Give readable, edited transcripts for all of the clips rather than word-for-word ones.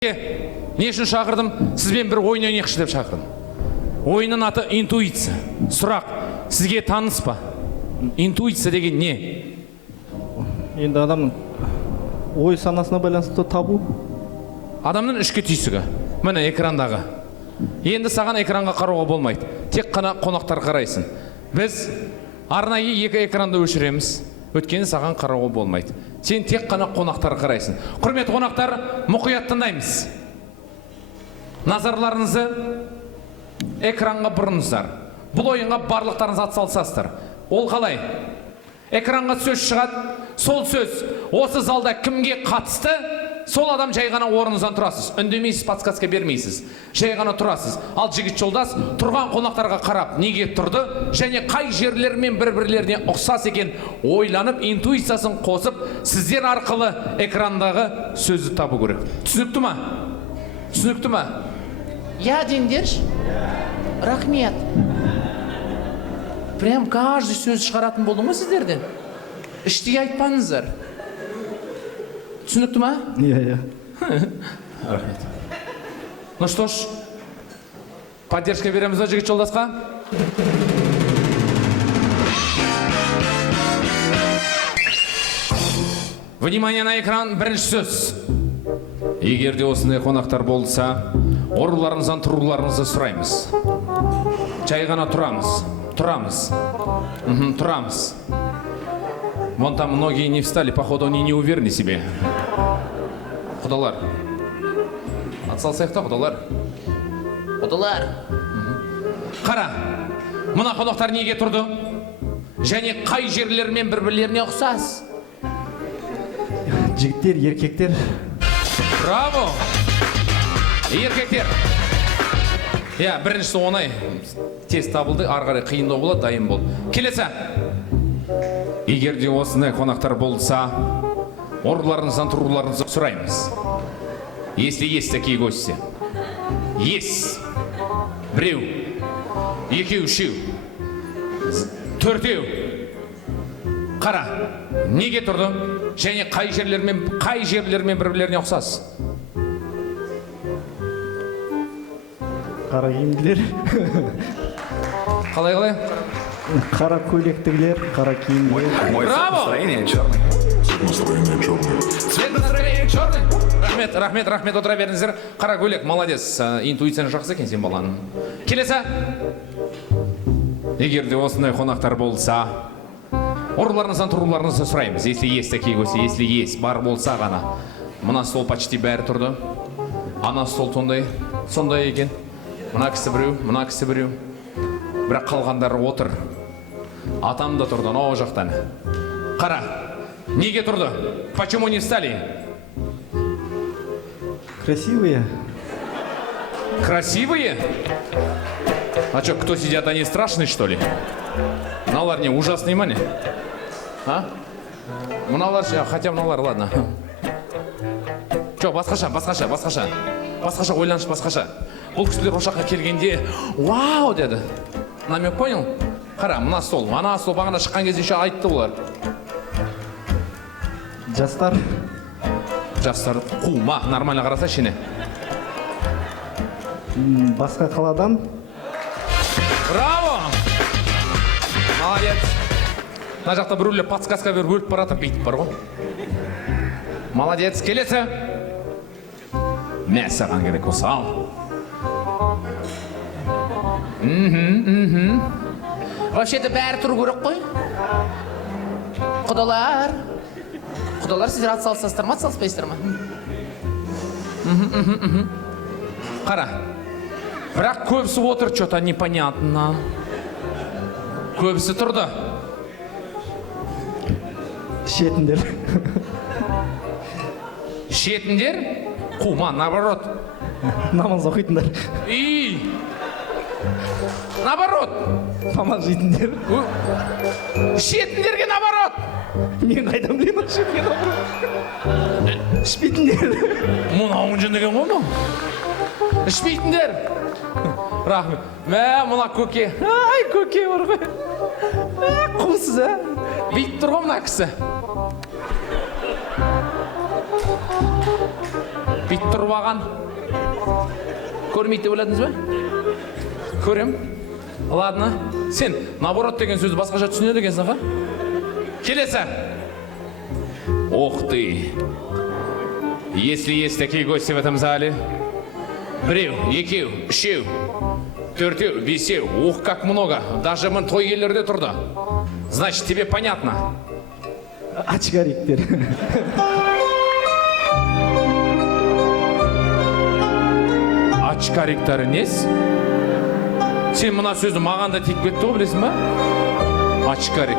Не үшін шақырдым? Сізбен бір ойын ойнайықшы деп шақырдым. Ойынның аты интуиция. Сұрақ, сізге таныс па? Интуиция деген не? Енді адамның ой санасына байланысты табу. Адамның ішкі түйсігі. Міне экрандағы. Енді саған экранға қарауға болмайды. Тек қана қонақтар қарайсың. Біз арнайы екі экранды өшіреміз. Өткені саған қарауға болмайды. Сен тек қана қонақтар қарайсың. Құрметті қонақтар, мұқият тыңдаймыз. Назарларыңызды экранға бұрыңыздар. Бұл ойынға барлықтарыңыз атсалысасыздар. Ол қалай? Экранға сөз шығады. Сол сөз осы залда кімге қатысты? Сол адам жай ғана орныңыздан тұрасыз. Үндемейсіз, подсказка бермейсіз. Жай ғана тұрасыз. Ал жігіт жолдас тұрған қонақтарға қарап, неге тұрды және қай жерлермен бір-бірлеріне ұқсас екен ойланып, интуициясын қосып, сіздер арқылы экрандағы сөзді табу керек. Түсінікті ма? Түсінікті ма? Я деңдерші? Рахмет. Прям каждый сөз шығаратын болдың ғой сіздерден? Іштей айтпаңыздар. Түсінікті ма? Иә. Рахмет. Ну что ж, поддержка береміз ба жігіт жолдасқа? Внимание на экран, бірінші сөз. Егер де осындай қонақтар болса, оруларыңыздан тұруларыңызды сұраймыз. Жай ғана тұрамыз. Тұрамыз. Вон там многие не встали, походу они не уверены в себе. Құдалар. Атсалсайықта, құдалар. Құдалар. Қара, мұна қонақтар неге тұрды? Және қай жерлермен бір-бірлеріне ұқсас? Жігіттер, еркектер. Браво! Еркектер. Я, біріншісі оңай. Тез табылды, арғары қиындау болады, дайын бол. Келесі. Егер де осындай қонақтар болса, оруларыңыздан тұруларыңызды сұраймыз. Если есть такие гости. Есть. Біреу, екеу, үшеу, төртеу. Қара, неге тұрды? Және қай жерлермен бір-бірлеріне ұқсас? Қара киімділер. Қалай? Қара көйлектігілер, қара киімділер. Браво! Настроение черное. Цвет настроения черный. Рахмет, отыра беріңіздер. Қара көйлек, молодец. Интуицияны жақсы екен сен баланың. Келесі. Егер де осындай қонақтар болса, оруларыңыздан тұруларыңызды сұраймыз. Если есть такие гости, если есть, бар болса ғана. Мына стол почти бәрі тұрды. Ана стол сондай екен. Мына кісі біреу. Бірақ қалғандары отыр. Атам да тұрды, о жақтан. Қара, неге тұрды? Почему не встали? Красивые. Красивые? А что, кто сидят, они страшные, что ли? Мыналар не, ужасный ма не? А? Мыналар, хотя мыналар, ладно. Что, басқаша. Басқаша, ойланыш басқаша. Бұл кісілер ошаққа келгенде, вау, деді. Намек понял? Қара, мына стол, ана стол бағана шыққан кезде еще айтты олар. Жастар. Қума, нормально қараса шене. Басқа қаладан. Браво! Молодец! Мына жақта біреулер подсказка беріп өліп баратыр, бүйтіп бар ғой. Молодец, келесі. Мә, саған керек осы, ал. Вообще-то бәрі тұру керек қой. Құдалар, сіздер атсалысасыздар ма, атсалыспайсыздар ма? Қара. Бірақ көбісі отыр, что-то непонятно. Көбісі тұрды. Шетіндер. Шетіндер? Қума, наоборот. Намаз оқитындар. Наоборот. Намаз жейтіндер. Шетіндерге наоборот. Мен қайдан білемін шетінге наоборот. Ішпейтіндер. Мұнауын жындеген ғой мұ? Ішпейтіндер. Рахмет. Мұна көке. Ай, көке бар ғой. Қусыз, Бейт тұр ғой мұна кісі. бүйтіп тұрып алған. Көрмейді деп ойладыңыз ба? Көрем. Ладно. Сен наоборот деген сөзді басқаша түсінеді екенсің, ха? Келесі. Ух ты. Если есть такие гости в этом зале. Біреу, екеу, үшеу, төртеу, бесеу. Ух, как много. Даже мін той иелерде тұрды. Значит, тебе понятно. Очкариктер. Очкариктар нес? Сен мына сөзді маған да тиіп кетті ғой, білесің ба? Очкарик.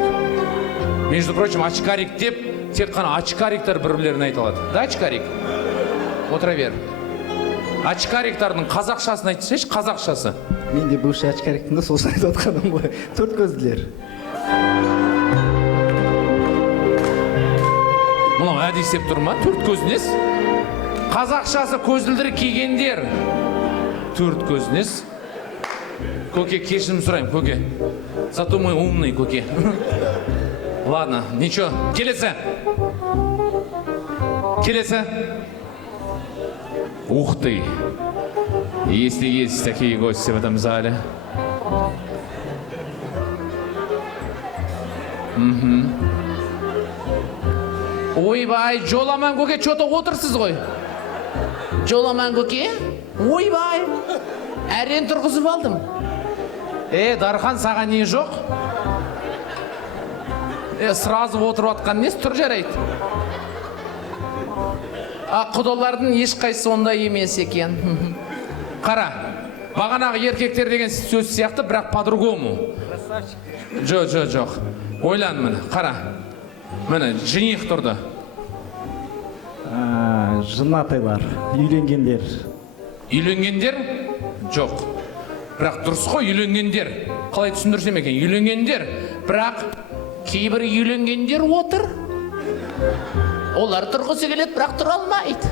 Между прочим, очкарик деп, тек қана очкариктар бір-бірлерін айта алады. Да, очкарик? Отыра бер. Очкариктардың қазақшасын айтсайшы, қазақшасы. Мен де бывший очкариктің да сосын айтып отқаным ғой. Төрт көзділер. Мынау әдейі істеп тұр ма? Төрт көзнес? Қазақшасы көзілдірі кигендер. Төрт көзнес. Көке, кешірім сұрайым, көке. Зато мой умный, көке. Ладно, ничего. Келесі. Келесі. Ух ты. Если есть такие гости в этом зале. Ойбай, жоламан көке, что-то отырсыз ғой. Жоламан көке? Ойбай. Әрен тұрғызып алдым. Дархан, саған не жоқ? Сразу отырып атқан несі тұр жарайды? Құдалардың ешқайсысы ондай емес екен. Қара, бағанағы еркектер деген сөз сияқты, бірақ по-другому. Жоқ. Ойлан мені, қара. Мені, жених тұрды. Женатайлар, үйленгендер. Үйленгендер? Жоқ. Бірақ дұрыс қой, үйленгендер. Қалай түсіндірсем екен? Үйленгендер. Бірақ кейбір үйленгендер отыр. Олар тұрғысы келеді, бірақ тұра алмайды.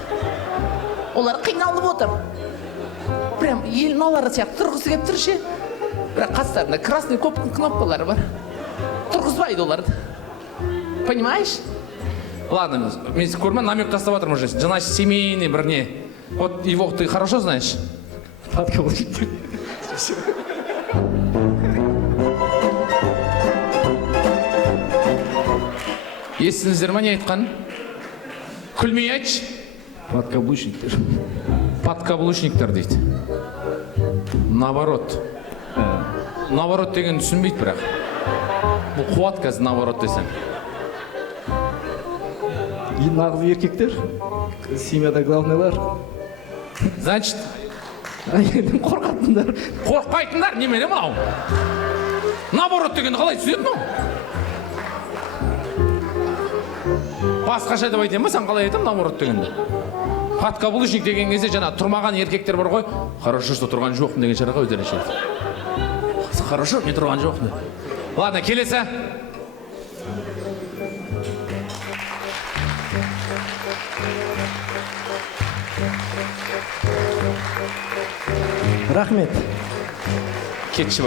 Олар қиналып отыр. Прям елін олары сияқты тұрғысы келіп тұр ше. Бірақ қастарында красный кнопкалары бар. Тұрғызбайды оларды. Понимаешь? Ладно, мен көрме намек тастап жатырмын уже. Значит, семейный бір не. Вот его ты хорошо знаешь? Подкаблучниктер. Естіңіздер ма не айтқан? Күлмей айтшы. Подкаблучниктер. Подкаблучниктер дейді. Наоборот. Наоборот деген түсінбейді бірақ. Бұл қуат қазір наоборот десең. Нағыз еркектер. Семьяда главныйлар. Значит, қорқатындар. қорқпайтындар немене мынау? Наоборот дегенді қалай түсінеді мынау? Басқаша деп айтайын ба, сен қалай айтамын наоборот дегенді? Подкаблучник деген кезде жаңа тұрмаған еркектер бар ғой. Хорошо, что тұрған жоқпын деген шараға өздеріне шешеді. Хорошо, мен тұрған жоқпын. Ладно, келесі. Рахмет. Кетші бар.